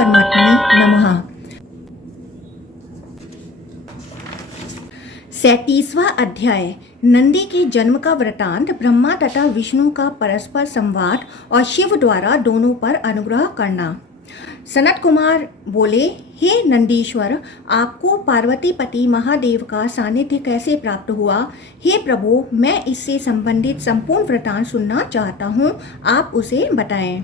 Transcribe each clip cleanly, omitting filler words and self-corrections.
परमात्मने नमः। 37वां अध्याय नंदी के जन्म का वृतांत, ब्रह्मा तथा विष्णु का परस्पर संवाद और शिव द्वारा दोनों पर अनुग्रह करना। सनत कुमार बोले, हे नंदीश्वर, आपको पार्वती पति महादेव का सानिध्य कैसे प्राप्त हुआ? हे प्रभु, मैं इससे संबंधित संपूर्ण वृतांत सुनना चाहता हूँ, आप उसे बताएं।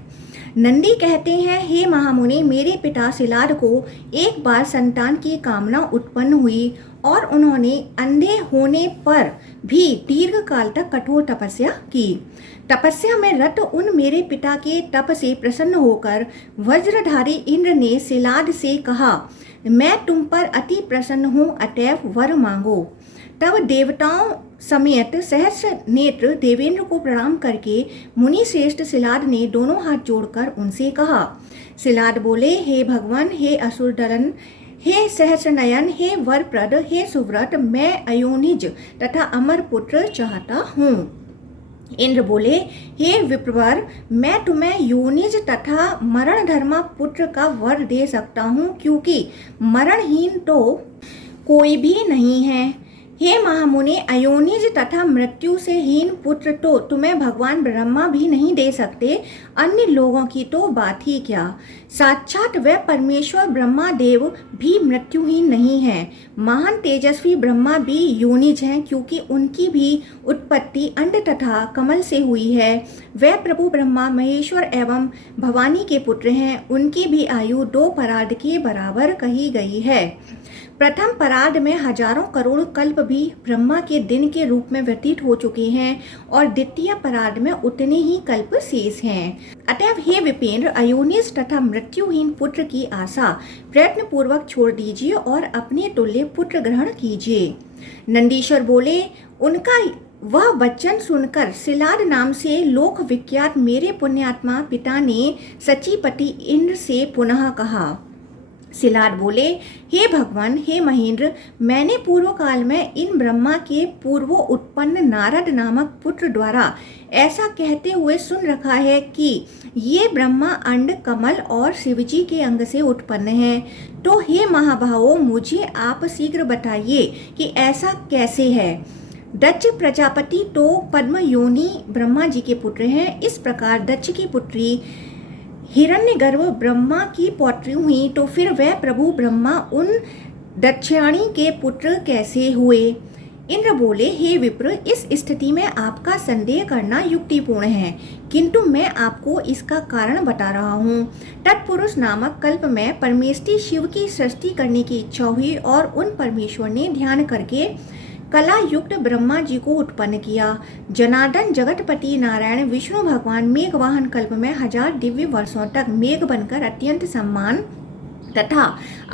नंदी कहते हैं, हे महामुनि, मेरे पिता सिलाद को एक बार संतान की कामना उत्पन्न हुई और उन्होंने अंधे होने पर भी दीर्घ काल तक कठोर तपस्या की। तपस्या में रत उन मेरे पिता के तप से प्रसन्न होकर वज्रधारी इंद्र ने सिलाद से कहा, मैं तुम पर अति प्रसन्न हूँ, अतएव वर मांगो। तब देवताओं समेत सहस्र नेत्र देवेंद्र को प्रणाम करके मुनि श्रेष्ठ सिलाद ने दोनों हाथ जोड़कर उनसे कहा। सिलाद बोले, हे भगवान, हे असुर दलन, हे सहस्र नयन, हे वरप्रद, हे सुव्रत, मैं अयोनिज तथा अमर पुत्र चाहता हूँ। इंद्र बोले, हे विप्रवर, मैं तुम्हें योनिज तथा मरण धर्मा पुत्र का वर दे सकता हूँ, क्योंकि मरणहीन तो कोई भी नहीं है। हे महामुनि, अयोनिज तथा मृत्यु से हीन पुत्र तो तुम्हें भगवान ब्रह्मा भी नहीं दे सकते, अन्य लोगों की तो बात ही क्या। साक्षात वह परमेश्वर ब्रह्मा देव भी मृत्युहीन नहीं है। महान तेजस्वी ब्रह्मा भी योनिज हैं, क्योंकि उनकी भी उत्पत्ति अंड तथा कमल से हुई है। वह प्रभु ब्रह्मा महेश्वर एवं भवानी के पुत्र हैं। उनकी भी आयु 2 परार्ध के बराबर कही गई है। प्रथम परार्ध में हजारों करोड़ कल्प भी ब्रह्मा के दिन के रूप में व्यतीत हो चुके हैं और द्वितीय परार्ध में उतने ही कल्प शेष हैं। अतएव हे विपेंद्र, अयोनिज तथा मृत्युहीन पुत्र की आशा प्रयत्न पूर्वक छोड़ दीजिए और अपने तुल्य पुत्र ग्रहण कीजिए। नंदीश्वर बोले, उनका वह वचन सुनकर सिलाद नाम से लोक विख्यात मेरे पुण्यात्मा पिता ने सचीपति इंद्र से पुनः कहा। सिलाद बोले, हे भगवान, हे महेंद्र, मैंने पूर्व काल में इन ब्रह्मा के पूर्व उत्पन्न नारद नामक पुत्र द्वारा ऐसा कहते हुए सुन रखा है कि ये ब्रह्मा अंड कमल और शिवजी के अंग से उत्पन्न है। तो हे महाभावो, मुझे आप शीघ्र बताइए कि ऐसा कैसे है। दक्ष प्रजापति तो पद्म योनि ब्रह्मा जी के पुत्र हैं। इस प्रकार दक्ष की पुत्री हिरण्यगर्भ ब्रह्मा की पौत्री हुई, तो फिर वह प्रभु ब्रह्मा उन दक्षिणी के पुत्र कैसे हुए? इंद्र बोले, हे विप्र, इस स्थिति में आपका संदेह करना युक्तिपूर्ण है, किंतु मैं आपको इसका कारण बता रहा हूँ। तत्पुरुष नामक कल्प में परमेष्टि शिव की सृष्टि करने की इच्छा हुई और उन परमेश्वर ने ध्यान करके कला युक्त ब्रह्मा जी को उत्पन्न किया। जनार्दन जगतपति नारायण विष्णु भगवान मेघवाहन कल्प में 1000 दिव्य वर्षों तक मेघ बनकर अत्यंत सम्मान तथा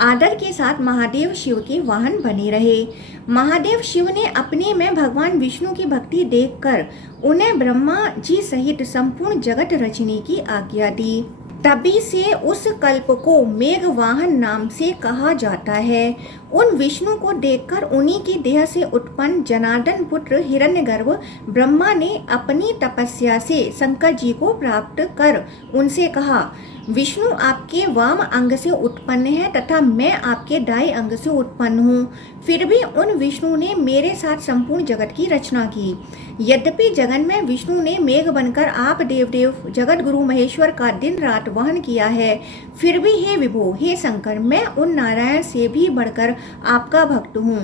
आदर के साथ महादेव शिव के वाहन बने रहे। महादेव शिव ने अपने में भगवान विष्णु की भक्ति देखकर उन्हें ब्रह्मा जी सहित संपूर्ण जगत रचने की आज्ञा दी। तभी से उस कल्प को मेघवाहन नाम से कहा जाता है। उन विष्णु को देखकर उन्हीं की देह से उत्पन्न जनार्दन पुत्र हिरण्यगर्भ ब्रह्मा ने अपनी तपस्या से शंकर जी को प्राप्त कर उनसे कहा, विष्णु आपके वाम अंग से उत्पन्न है तथा मैं आपके दाएं अंग से उत्पन्न हूँ। फिर भी उन विष्णु ने मेरे साथ संपूर्ण जगत की रचना की। यद्यपि जगन में विष्णु ने मेघ बनकर आप देवदेव जगत गुरु महेश्वर का दिन रात वहन किया है, फिर भी हे विभो, हे शंकर, मैं उन नारायण से भी बढ़कर आपका भक्त हूँ।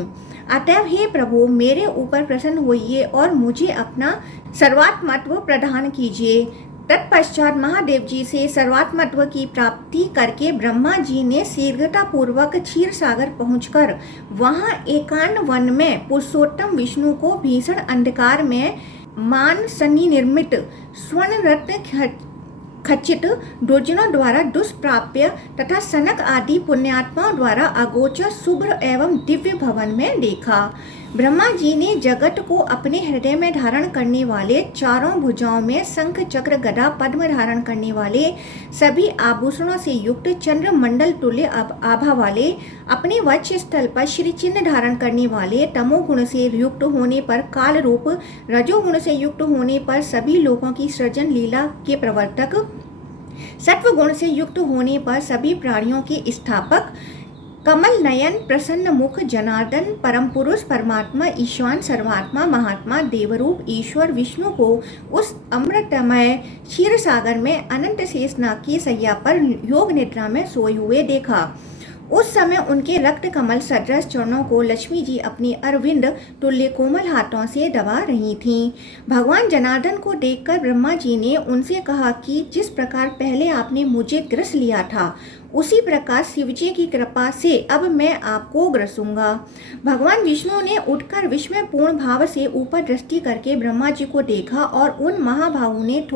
अतएव हे प्रभु, मेरे ऊपर प्रसन्न होइए और मुझे अपना सर्वात्मत्व प्रदान कीजिए। तत्पश्चात महादेव जी से सर्वात्मत्व की प्राप्ति करके ब्रह्मा जी ने शीघ्रता पूर्वक क्षीर सागर पहुंचकर वहां एकांत वन में पुरुषोत्तम विष्णु को भीषण अंधकार में मान सन्नी निर्मित स्वर्ण रत्न खचित दुर्जनों द्वारा दुष्प्राप्य तथा सनक आदि पुण्यात्माओं द्वारा अगोचर शुभ्र एवं दिव्य भवन में देखा। ब्रह्मा जी ने जगत को अपने हृदय में धारण करने वाले, चारों भुजाओं में शंख चक्र गदा पद्म धारण करने वाले, सभी आभूषणों से युक्त चंद्र मंडल तुल्य आभा वाले, अपने वक्ष स्थल पर श्री चिन्ह धारण करने वाले, तमोगुण से युक्त होने पर काल रूप, रजोगुण से युक्त होने पर सभी लोगों की सृजन लीला के प्रवर्तक, सत्व गुण से युक्त होने पर सभी प्राणियों के स्थापक, कमल नयन प्रसन्न मुख जनार्दन परम पुरुष परमात्मा ईशान सर्वात्मा महात्मा देवरूप ईश्वर विष्णु को उस अमृतमय क्षीर सागर में अनंत शेषनाग की सैया पर योग निद्रा में सोए हुए देखा। उस समय उनके रक्त कमल सदृश चरणों को लक्ष्मी जी अपनी अरविंद तुल्य कोमल हाथों से दबा रही थीं। भगवान जनार्दन को देखकर ब्रह्मा जी ने उनसे कहा कि जिस प्रकार पहले आपने मुझे ग्रस लिया था, उसी प्रकार शिवजी की कृपा से अब मैं आपको ग्रसूंगा। भगवान विष्णु ने उठकर विस्मयपूर्ण भाव से ऊपर दृष्टि करके ब्रह्मा जी को देखा और उन महाभावों ने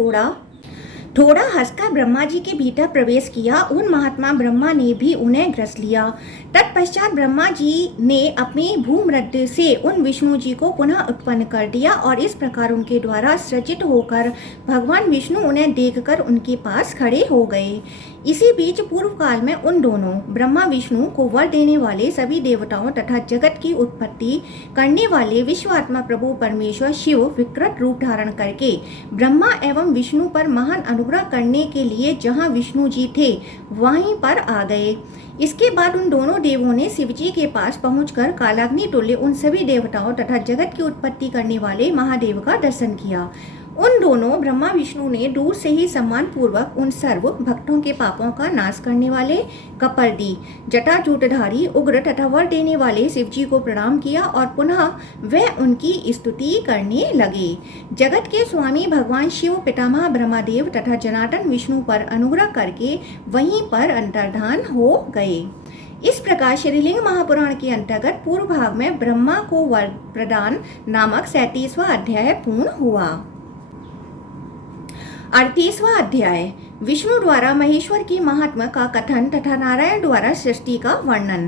थोड़ा हंसकर ब्रह्मा जी के भीतर प्रवेश किया। उन महात्मा ब्रह्मा ने भी उन्हें ग्रस लिया। तत्पश्चात ब्रह्मा जी ने अपनी भूमृद्य से उन विष्णु जी को पुनः उत्पन्न कर दिया और इस प्रकार उनके द्वारा सृजित होकर भगवान विष्णु उन्हें देखकर उनके पास खड़े हो गए। इसी बीच पूर्व काल में उन दोनों ब्रह्मा विष्णु को वर देने वाले सभी देवताओं तथा जगत की उत्पत्ति करने वाले विश्वात्मा प्रभु परमेश्वर शिव विकृत रूप धारण करके ब्रह्मा एवं विष्णु पर महान अनुग्रह करने के लिए जहाँ विष्णु जी थे वहीं पर आ गए। इसके बाद उन दोनों देवों ने शिवजी के पास पहुंचकर कालाग्नि तुल्य उन सभी देवताओं तथा जगत की उत्पत्ति करने वाले महादेव का दर्शन किया। उन दोनों ब्रह्मा विष्णु ने दूर से ही सम्मान पूर्वक उन सर्व भक्तों के पापों का नाश करने वाले कपर्दी जटाजूटधारी उग्र तथा वर देने वाले शिवजी को प्रणाम किया और पुनः वह उनकी स्तुति करने लगे। जगत के स्वामी भगवान शिव पितामह ब्रह्मदेव तथा जनार्दन विष्णु पर अनुग्रह करके वहीं पर अंतर्धान हो गए। इस प्रकार श्रीलिंग महापुराण के अंतर्गत पूर्व भाग में ब्रह्मा को वर प्रदान नामक 37वां अध्याय पूर्ण हुआ। 38वां अध्याय विष्णु द्वारा महेश्वर की महात्मा का कथन तथा नारायण द्वारा सृष्टि का वर्णन।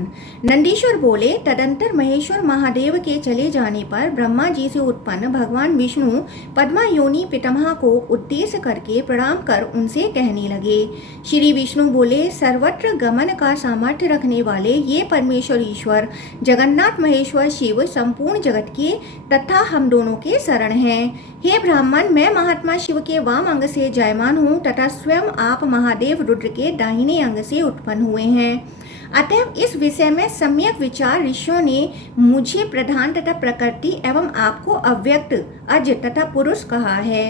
नंदीश्वर बोले, तदंतर महेश्वर महादेव के चले जाने पर ब्रह्मा जी से उत्पन्न भगवान विष्णु पद्मा योनि पितामह को उद्देश्य करके प्रणाम कर उनसे कहने लगे। श्री विष्णु बोले, सर्वत्र गमन का सामर्थ्य रखने वाले ये परमेश्वर ईश्वर जगन्नाथ महेश्वर शिव संपूर्ण जगत के तथा हम दोनों के शरण हैं। हे ब्राह्मण, मैं महात्मा शिव के वाम अंग से जायमान हूँ तथा स्वयं आप महादेव रुद्र के दाहिने अंग से उत्पन्न हुए हैं। अतएव इस विषय में सम्यक विचार ऋषियों ने मुझे प्रधान तथा प्रकृति एवं आपको अव्यक्त अज तथा पुरुष कहा है।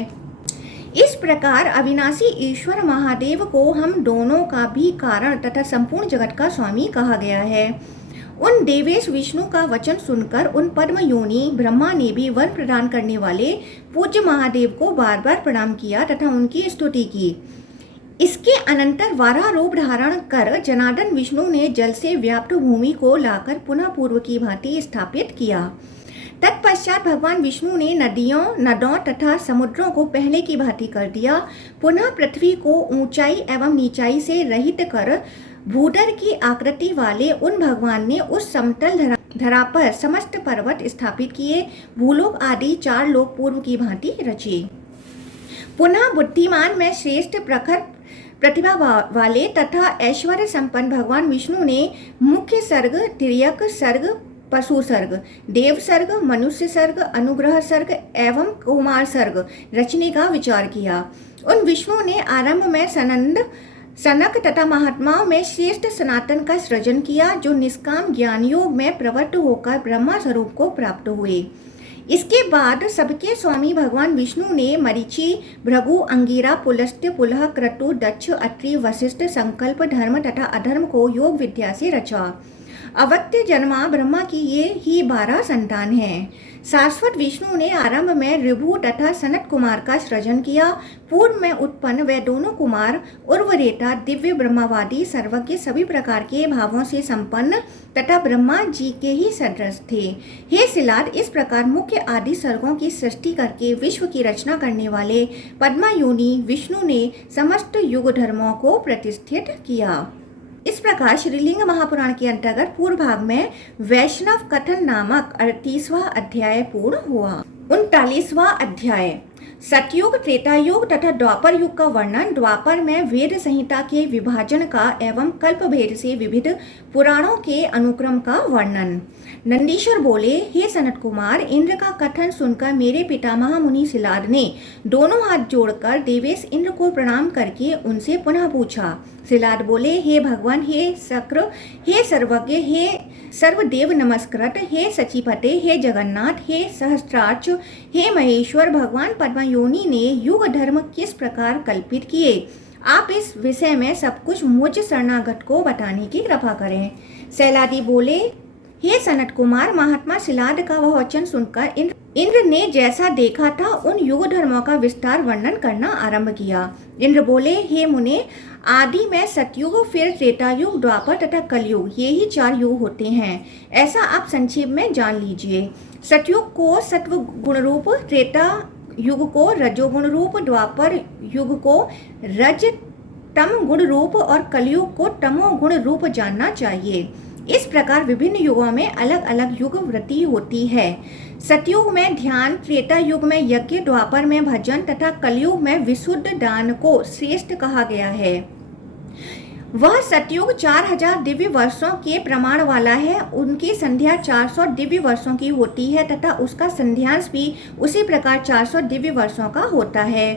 इस प्रकार अविनाशी ईश्वर महादेव को हम दोनों का भी कारण तथा संपूर्ण जगत का स्वामी कहा गया है। उन देवेश विष्णु का वचन सुनकर उन पद्म योनि ब्रह्मा ने भी वर प्रदान करने वाले पूज्य महादेव को बार बार प्रणाम किया तथा उनकी स्तुति की। इसके अनंतर वाराह रूप धारण कर जनार्दन विष्णु ने जल से व्याप्त भूमि को लाकर पुनः पूर्व की भांति स्थापित किया। तत्पश्चात भगवान विष्णु ने नदों तथा समुद्रों को पहले की भांति कर दिया। पुनः पृथ्वी को ऊंचाई एवं नीचाई से रहित कर भूधर की आकृति वाले उन भगवान ने उस समतल धरा पर समस्त पर्वत स्थापित किए। भूलोक आदि 4 लोक पूर्व की भांति रचे। पुनः बुद्धिमान में श्रेष्ठ प्रखर प्रतिभा वाले तथा ऐश्वर्य संपन्न भगवान विष्णु ने मुख्य सर्ग, तिर्यक सर्ग, पशु सर्ग, देव सर्ग, मनुष्य सर्ग, अनुग्रह सर्ग एवं कुमार सर्ग रचने का विचार किया। उन विष्णु ने आरंभ में सनक तथा महात्माओं में श्रेष्ठ सनातन का सृजन किया, जो निष्काम ज्ञान योग में प्रवृत्त होकर ब्रह्मा स्वरूप को प्राप्त हुए। इसके बाद सबके स्वामी भगवान विष्णु ने मरीचि, भृगु, अंगिरा, पुलस्त्य, पुलह, क्रतु, दक्ष, अत्रि, वशिष्ठ, संकल्प, धर्म तथा अधर्म को योग विद्या से रचा। अवत्य जन्मा ब्रह्मा की ये ही 12 संतान हैं। शाश्वत विष्णु ने आरंभ में ऋभु तथा सनत कुमार का सृजन किया। पूर्व में उत्पन्न वे दोनों कुमार उर्वरेता, दिव्य ब्रह्मवादी, सर्वज्ञ, सभी प्रकार के भावों से संपन्न तथा ब्रह्मा जी के ही सदृश थे। हे शिलाद, इस प्रकार मुख्य आदि सर्गों की सृष्टि करके विश्व की रचना करने वाले पद्मा योनि विष्णु ने समस्त युग धर्मों को प्रतिष्ठित किया। इस प्रकार श्रीलिंग महापुराण के अंतर्गत पूर्व भाग में वैष्णव कथन नामक 38वां अध्याय पूर्ण हुआ। 39वां अध्याय सतयुग, त्रेतायुग तथा द्वापर युग का वर्णन। द्वापर में वेद संहिता के विभाजन का एवं कल्प भेद से विविध पुराणों के अनुक्रम का वर्णन। नंदीश्वर बोले, हे सनत कुमार, इंद्र का कथन सुनकर मेरे पितामह मुनि सिलाद ने दोनों हाथ जोड़कर देवेश इंद्र को प्रणाम करके उनसे पुनः पूछा। सिलाद बोले, हे भगवान, हे शक्र, हे सर्वज्ञ, हे सर्वदेव नमस्कृत, हे सचिपते, हे जगन्नाथ, हे सहस्त्रार्च, हे महेश्वर, भगवान पद्मयोनि ने युग धर्म किस प्रकार कल्पित किए, आप इस विषय में सब कुछ मुझ शरणागत को बताने की कृपा करें। सैलादी बोले, हे सनत कुमार, महात्मा सिलाद का वह वचन सुनकर इंद्र ने जैसा देखा था उन युग धर्मों का विस्तार वर्णन करना आरंभ किया। इंद्र बोले, हे मुने, आदि में सतयुग, फिर त्रेतायुग, द्वापर तथा कलयुग, ये ही 4 युग होते हैं। ऐसा आप संक्षेप में जान लीजिए। सतयुग को सत्व गुण रूप, त्रेता युग को रजोगुण रूप, द्वापर युग को रज तम गुण रूप और कलयुग को तमो गुण रूप जानना चाहिए। इस प्रकार विभिन्न युगों में अलग अलग युग वृत्ति होती है। सतयुग में ध्यान, त्रेता युग में यज्ञ, द्वापर में भजन तथा कलयुग में विशुद्ध दान को श्रेष्ठ कहा गया है। वह सतयुग 4000 दिव्य वर्षों के प्रमाण वाला है। उनकी संध्या 400 दिव्य वर्षों की होती है तथा उसका संध्यांश भी उसी प्रकार 400 दिव्य वर्षों का होता है।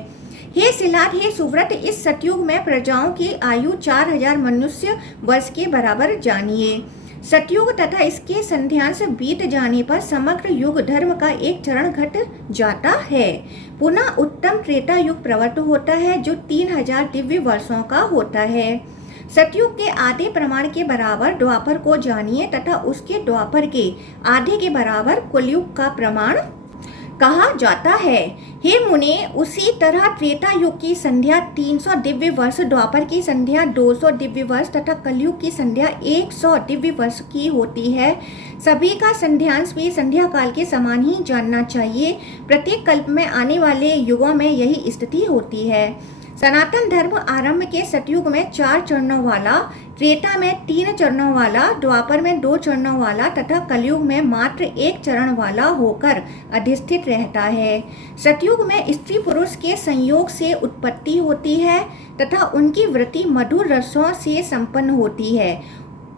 हे सिलाद, हे सुव्रत, इस सतयुग में प्रजाओं की आयु 4000 मनुष्य वर्ष के बराबर जानिए। सतयुग तथा इसके संध्यांश बीत जाने पर समग्र युग धर्म का एक चरण घट जाता है। पुनः उत्तम त्रेता युग प्रवृत्त होता है जो 3000 दिव्य वर्षों का होता है। सतयुग के आधे प्रमाण के बराबर द्वापर को जानिए तथा उसके द्वापर के आधे के बराबर कलयुग का प्रमाण कहा जाता है। हे मुने, उसी तरह त्रेता युग की संध्या 300 दिव्य वर्ष, द्वापर की संध्या 200 दिव्य वर्ष तथा कलयुग की संध्या 100 दिव्य वर्ष की होती है। सभी का संध्यांश भी संध्या काल के समान ही जानना चाहिए। प्रत्येक कल्प में आने वाले युगों में यही स्थिति होती है। सनातन धर्म आरंभ के सतयुग में 4 चरणों वाला, त्रेता में 3 चरणों वाला, द्वापर में 2 चरणों वाला तथा कलयुग में मात्र 1 चरण वाला होकर अधिष्ठित रहता है। सतयुग में स्त्री पुरुष के संयोग से उत्पत्ति होती है तथा उनकी वृत्ति मधुर रसों से संपन्न होती है।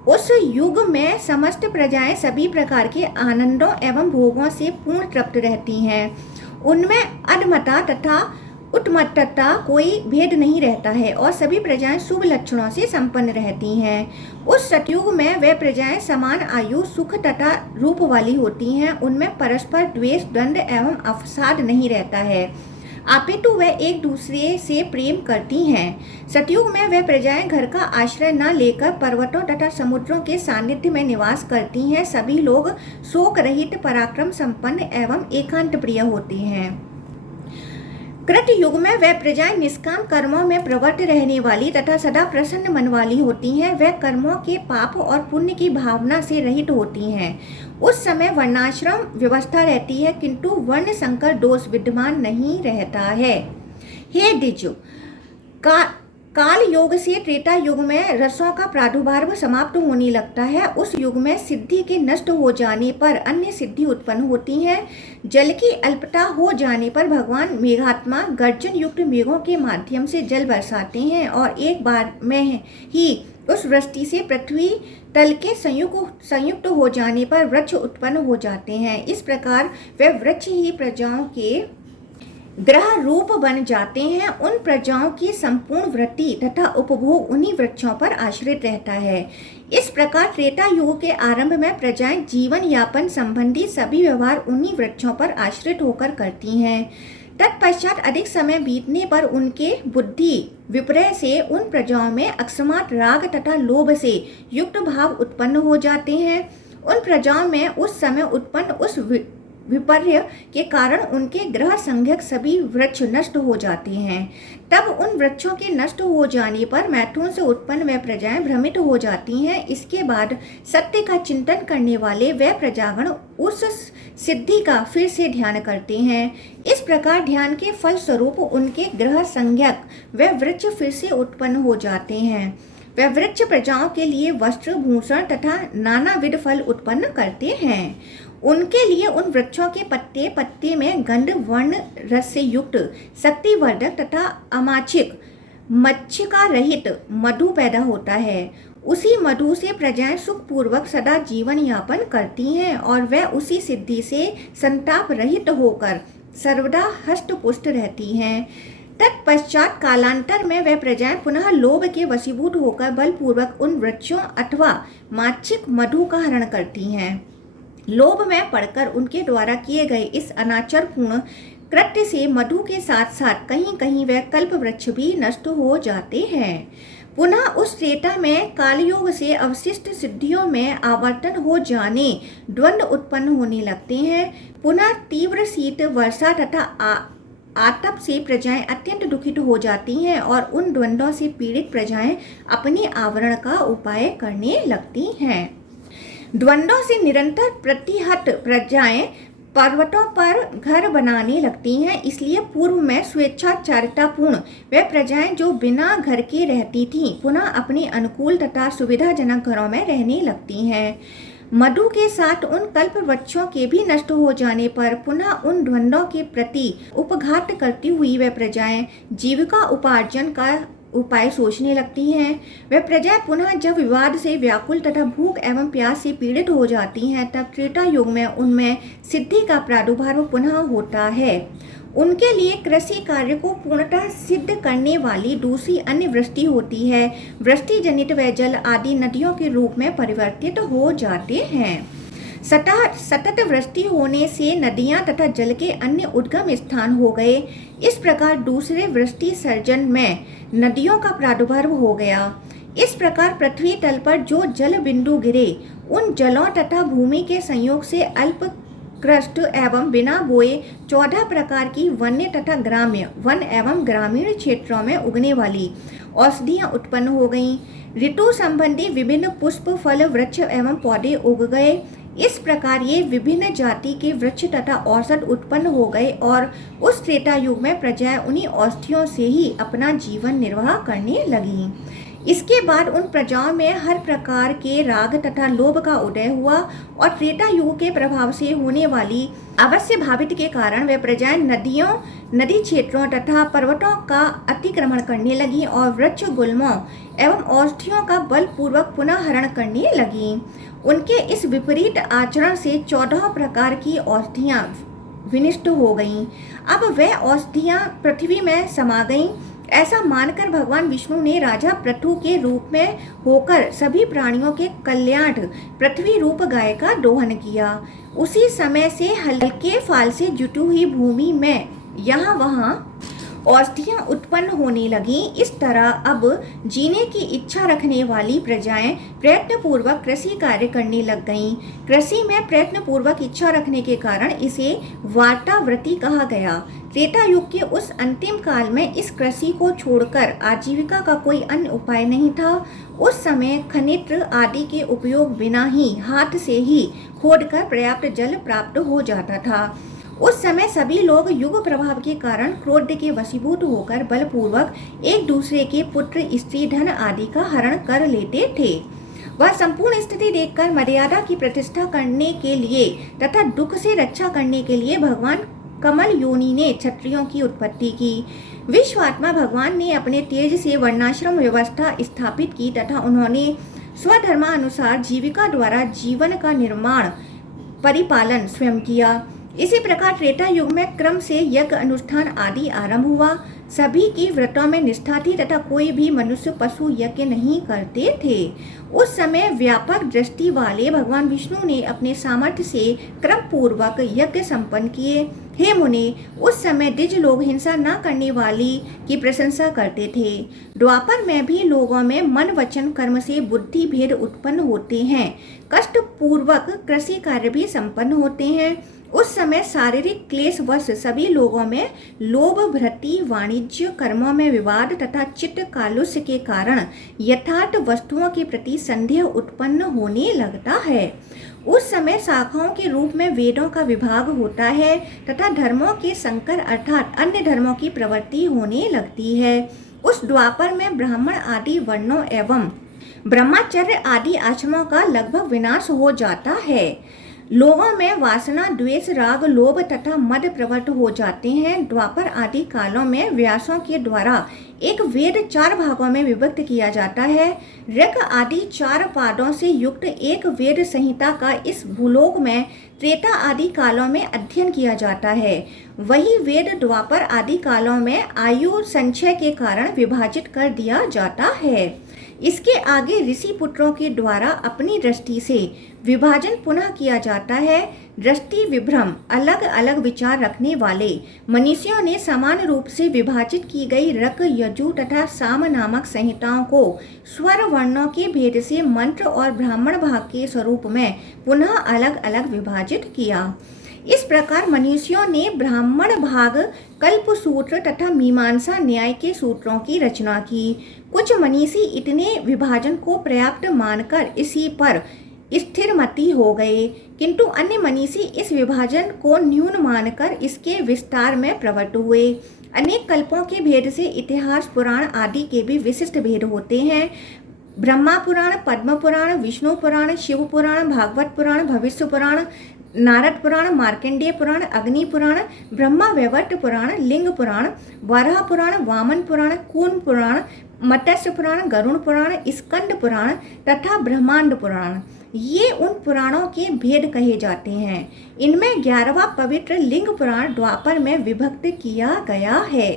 उस युग में समस्त प्रजाएं सभी प्रकार के आनंदों एवं भोगों से पूर्ण तृप्त रहती हैं। उनमें अधमता तथा उत्मत्तता कोई भेद नहीं रहता है और सभी प्रजाएं शुभ लक्षणों से संपन्न रहती हैं। उस सतयुग में वे प्रजाएं समान आयु, सुख तथा रूप वाली होती हैं। उनमें परस्पर द्वेष, द्वंद एवं अवसाद नहीं रहता है, अपितु वे एक दूसरे से प्रेम करती हैं। सतयुग में वे प्रजाएं घर का आश्रय न लेकर पर्वतों तथा समुद्रों के सानिध्य में निवास करती हैं। सभी लोग शोक रहित, पराक्रम संपन्न एवं एकांत प्रिय होते हैं। कृत युग में वह प्रजाएं निष्काम कर्मों में प्रवृत्त रहने वाली तथा सदा प्रसन्न मन वाली होती हैं। वह कर्मों के पाप और पुण्य की भावना से रहित होती हैं। उस समय वर्णाश्रम व्यवस्था रहती है किंतु वर्ण संकर दोष विद्यमान नहीं रहता है। हे द्विजो, काल योग से त्रेता युग में रसों का प्रादुर्भाव समाप्त होने लगता है। उस युग में सिद्धि के नष्ट हो जाने पर अन्य सिद्धि उत्पन्न होती है। जल की अल्पता हो जाने पर भगवान मेघात्मा गर्जन युक्त मेघों के माध्यम से जल बरसाते हैं और एक बार में ही उस वृष्टि से पृथ्वी तल के संयुक्त हो जाने पर वृक्ष उत्पन्न हो जाते हैं। इस प्रकार वे वृक्ष ही प्रजाओं के ग्रह रूप बन जाते हैं। उन प्रजाओं की संपूर्ण वृत्ति तथा उपभोग उन्हीं वृक्षों पर आश्रित रहता है। इस प्रकार त्रेता युग के आरंभ में प्रजाएं जीवन यापन संबंधी सभी व्यवहार उन्हीं वृक्षों पर आश्रित होकर करती हैं। तत्पश्चात अधिक समय बीतने पर उनके बुद्धि विपर्य से उन प्रजाओं में अकस्मात राग तथा लोभ से युक्त भाव उत्पन्न हो जाते हैं। उन प्रजाओं में उस समय उत्पन्न उस विपर्य के कारण उनके ग्रह संज्ञक सभी वृक्ष नष्ट हो जाते हैं। तब उन वृक्षों के नष्ट हो जाने पर मैथुन से उत्पन्न वे प्रजाएं भ्रमित हो जाती हैं। इसके बाद सत्य का चिंतन करने वाले वे प्रजागण उस सिद्धि का फिर से ध्यान करते हैं। इस प्रकार ध्यान के फल स्वरूप उनके ग्रह संज्ञक वे वृक्ष फिर से उत्पन्न हो जाते हैं। वे वृक्ष प्रजाओं के लिए वस्त्र, भूषण तथा नानाविध फल उत्पन्न करते हैं। उनके लिए उन वृक्षों के पत्ते पत्ते में गंध वर्ण रस से युक्त शक्तिवर्धक तथा अमाचिक मच्छिका रहित मधु पैदा होता है। उसी मधु से प्रजाएं सुखपूर्वक सदा जीवन यापन करती हैं और वह उसी सिद्धि से संताप रहित होकर सर्वदा हष्ट पुष्ट रहती हैं। तत्पश्चात कालांतर में वह प्रजाएं पुनः लोभ के वशीभूत होकर बलपूर्वक उन वृक्षों अथवा माच्छिक मधु का हरण करती हैं। लोभ में पड़कर उनके द्वारा किए गए इस अनाचरपूर्ण कृत्य से मधु के साथ साथ कहीं कहीं वह कल्प वृक्ष भी नष्ट हो जाते हैं। पुनः उस त्रेता में कालयोग से अवशिष्ट सिद्धियों में आवर्तन हो जाने द्वंद्व उत्पन्न होने लगते हैं। पुनः तीव्र शीत वर्षा तथा आतप से प्रजाएं अत्यंत दुखित हो जाती हैं और उन द्वंद्वों से पीड़ित प्रजाएं अपने आवरण का उपाय करने लगती हैं। द्वंद्वों से निरंतर प्रतिहत प्रजाएं पर्वतों पर घर बनाने लगती हैं। इसलिए पूर्व में स्वेच्छाचारितापूर्ण वे प्रजाएं जो बिना घर के रहती थीं पुनः अपने अनुकूल तथा सुविधाजनक घरों में रहने लगती हैं। मधु के साथ उन कल्प वृक्षों के भी नष्ट हो जाने पर पुनः उन द्वंद्वों के प्रति उपघात करती हुई वे प्रजाएं जीविका उपार्जन का उपाय सोचने लगती हैं। वे प्रजाएं पुनः जब विवाद से व्याकुल तथा भूख एवं प्यास से पीड़ित हो जाती हैं तब त्रेता युग में उनमें सिद्धि का प्रादुर्भाव पुनः होता है। उनके लिए कृषि कार्य को पूर्णतः सिद्ध करने वाली दूसरी अन्य वृष्टि होती है। वृष्टि जनित व जल आदि नदियों के रूप में परिवर्तित हो जाते हैं। सतत वृष्टि होने से नदियां तथा जल के अन्य उद्गम स्थान हो गए। इस प्रकार दूसरे वृष्टि सर्जन में नदियों का प्रादुर्भाव हो गया। इस प्रकार पृथ्वी तल पर जो जल बिंदु गिरे उन जलों तथा भूमि के संयोग से अल्प कृष्ट एवं बिना बोए 14 प्रकार की वन्य तथा ग्राम्य वन एवं ग्रामीण क्षेत्रों में उगने वाली औषधियां उत्पन्न हो गईं। ऋतु संबंधी विभिन्न पुष्प फल वृक्ष एवं पौधे उग गए। इस प्रकार ये विभिन्न जाति के वृक्ष तथा औषध उत्पन्न हो गए और उस त्रेता युग में प्रजाएं उन्हीं औषधियों से ही अपना जीवन निर्वाह करने लगी। इसके बाद उन प्रजाओं में हर प्रकार के राग तथा लोभ का उदय हुआ और त्रेता युग के प्रभाव से होने वाली अवश्य भावित के कारण वे प्रजाएं नदी क्षेत्रों तथा पर्वतों का अतिक्रमण करने लगी और वृक्ष गुल्मों एवं औषधियों का बलपूर्वक पुनः हरण करने लगी। उनके इस विपरीत आचरण से 14 प्रकार की औषधियां विनिष्ट हो गईं। अब वे औषधियां पृथ्वी में समा गईं। ऐसा मानकर भगवान विष्णु ने राजा पृथु के रूप में होकर सभी प्राणियों के कल्याण पृथ्वी रूप गाय का दोहन किया। उसी समय से हल्के फाल से जुटी हुई भूमि में यहाँ वहाँ औषधियां उत्पन्न होने लगीं। इस तरह अब जीने की इच्छा रखने वाली प्रजाएं प्रयत्नपूर्वक कृषि कार्य करने लग गईं। कृषि में प्रयत्नपूर्वक इच्छा रखने के कारण इसे वार्तावृत्ति कहा गया। त्रेता युग के उस अंतिम काल में इस कृषि को छोड़कर आजीविका का कोई अन्य उपाय नहीं था। उस समय खनित्र आदि के उपयोग बिना ही हाथ से ही खोदकर पर्याप्त जल प्राप्त हो जाता था। उस समय सभी लोग युग प्रभाव के कारण क्रोध के वशीभूत होकर बलपूर्वक एक दूसरे के पुत्र स्त्री धन आदि का हरण कर लेते थे। वह संपूर्ण स्थिति देखकर मर्यादा की प्रतिष्ठा करने के लिए तथा दुख से रक्षा करने के लिए भगवान कमल योनि ने क्षत्रियों की उत्पत्ति की। विश्वात्मा भगवान ने अपने तेज से वर्णाश्रम व्यवस्था स्थापित की तथा उन्होंने स्वधर्मानुसार जीविका द्वारा जीवन का निर्माण परिपालन स्वयं किया। इसी प्रकार त्रेता युग में क्रम से यज्ञ अनुष्ठान आदि आरंभ हुआ। सभी की व्रतों में निष्ठा थी तथा कोई भी मनुष्य पशु यज्ञ नहीं करते थे। उस समय व्यापक दृष्टि वाले भगवान विष्णु ने अपने सामर्थ्य से क्रम पूर्वक यज्ञ संपन्न किए। हे मुने, उस समय द्विज लोग हिंसा न करने वाली की प्रशंसा करते थे। द्वापर में भी लोगों में मन वचन कर्म से बुद्धि भेद उत्पन्न होते हैं। कष्ट पूर्वक कृषि कार्य भी संपन्न होते हैं। उस समय शारीरिक क्लेश वश सभी लोगों में लोभ भ्रति वाणिज्य कर्मों में विवाद तथा चित्त कालुष्य के कारण यथार्थ वस्तुओं के प्रति संदेह उत्पन्न होने लगता है। उस समय शाखाओं के रूप में वेदों का विभाग होता है तथा धर्मों के संकर अर्थात अन्य धर्मों की प्रवृत्ति होने लगती है। उस द्वापर में ब्राह्मण आदि वर्णों एवं ब्रह्मचर्य आदि आश्रमों का लगभग विनाश हो जाता है। लोगों में वासना, द्वेष, राग, लोभ तथा मद प्रवृत्त हो जाते हैं। द्वापर आदि कालों में व्यासों के द्वारा एक वेद 4 भागों में विभक्त किया जाता है। ऋक आदि 4 पादों से युक्त एक वेद संहिता का इस भूलोक में त्रेता आदि कालों में अध्ययन किया जाता है। वही वेद द्वापर आदि कालों में आयु संचय के कारण विभाजित कर दिया जाता है। इसके आगे ऋषि पुत्रों के द्वारा अपनी दृष्टि से विभाजन पुनः किया जाता है। दृष्टि विभ्रम, अलग अलग विचार रखने वाले मनीषियों ने समान रूप से विभाजित की गई रक, यजु तथा साम नामक संहिताओं को स्वर वर्णों के भेद से मंत्र और ब्राह्मण भाग के स्वरूप में पुनः अलग अलग विभाजित किया। इस प्रकार मनीषियों ने ब्राह्मण भाग, कल्प सूत्र तथा मीमांसा न्याय के सूत्रों की रचना की। कुछ मनीषी इतने विभाजन को पर्याप्त मानकर इसी पर स्थिरमति हो गए, किंतु अन्य मनीषी इस विभाजन को न्यून मानकर इसके विस्तार में प्रवृत्त हुए। अनेक कल्पों के भेद से इतिहास, पुराण आदि के भी विशिष्ट भेद होते हैं। ब्रह्मा पुराण, पद्म पुराण, विष्णु पुराण, शिव पुराण, भागवत पुराण, भविष्य पुराण, नारद पुराण, मार्कंडेय पुराण, अग्नि पुराण, ब्रह्मा वैवर्त पुराण, लिंग पुराण, वराह पुराण, वामन पुराण, कूर्म पुराण, मत्स्य पुराण, गरुड़ पुराण, स्कंद पुराण तथा ब्रह्मांड पुराण, ये उन पुराणों के भेद कहे जाते हैं। इनमें 11वां पवित्र लिंग पुराण द्वापर में विभक्त किया गया है।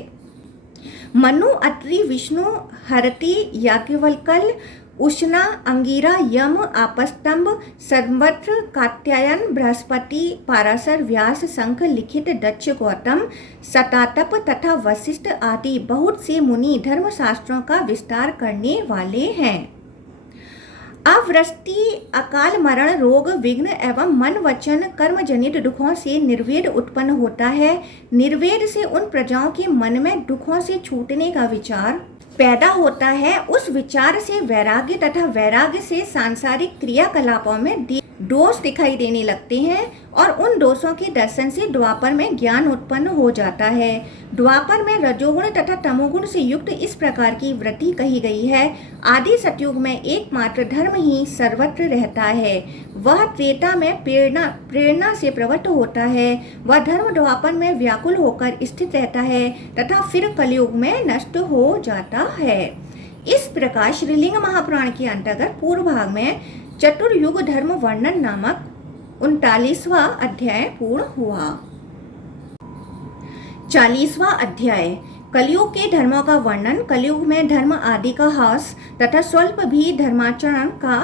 मनु, अत्रि, विष्णु, हरति, याज्ञवल्क्य, उष्णा, अंगिरा, यम, आपस्तंभ, संवत्सर, कात्यायन, बृहस्पति, पाराशर, व्यास, शंख, लिखित, दक्ष, गौतम, शतातप तथा वशिष्ठ आदि बहुत से मुनि धर्मशास्त्रों का विस्तार करने वाले हैं। अवृष्टि, अकाल मरण, रोग, विघ्न एवं मन वचन कर्म जनित दुखों से निर्वेद उत्पन्न होता है। निर्वेद से उन प्रजाओं के मन में दुखों से छूटने का विचार पैदा होता है। उस विचार से वैराग्य तथा वैराग्य से सांसारिक क्रियाकलापों में दोष दिखाई देने लगते हैं और उन दोषों के दर्शन से द्वापर में ज्ञान उत्पन्न हो जाता है। द्वापर में रजोगुण तथा तमोगुण से युक्त इस प्रकार की वृत्ति कही गई है। आदि सतयुग में एकमात्र धर्म ही सर्वत्र रहता है। वह त्रेता में प्रेरणा से प्रवृत्त होता है। वह धर्म द्वापर में व्याकुल होकर स्थित रहता है तथा फिर कलयुग में नष्ट हो जाता है। इस प्रकार श्रीलिंग महापुराण के अंतर्गत पूर्व भाग में चतुर्युग धर्म वर्णन नामक 39वां अध्याय पूर्ण हुआ। 40वां अध्याय कलयुग के धर्मों का वर्णन। कलयुग में धर्म आदि का ह्रास तथा स्वल्प भी धर्माचरण का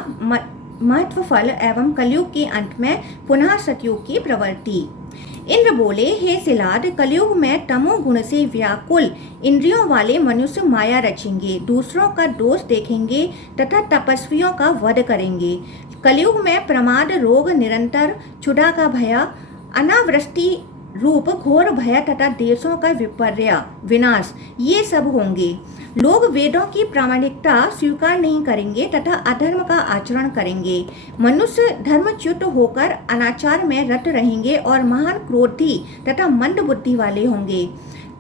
महत्व फल एवं कलयुग के अंत में पुनः सतयुग की प्रवृत्ति। इंद्र बोले, हे शिलाद, कलयुग में तमोगुण से व्याकुल इंद्रियों वाले मनुष्य माया रचेंगे, दूसरों का दोष देखेंगे तथा तपस्वियों का वध करेंगे। कलयुग में प्रमाद, रोग, निरंतर क्षुधा का भय, अनावृष्टि रूप घोर भय तथा देशों का विपर्य विनाश, ये सब होंगे। लोग वेदों की प्रामाणिकता स्वीकार नहीं करेंगे तथा अधर्म का आचरण करेंगे। मनुष्य धर्मच्युत होकर अनाचार में रत रहेंगे और महान क्रोधी तथा मंद बुद्धि वाले होंगे।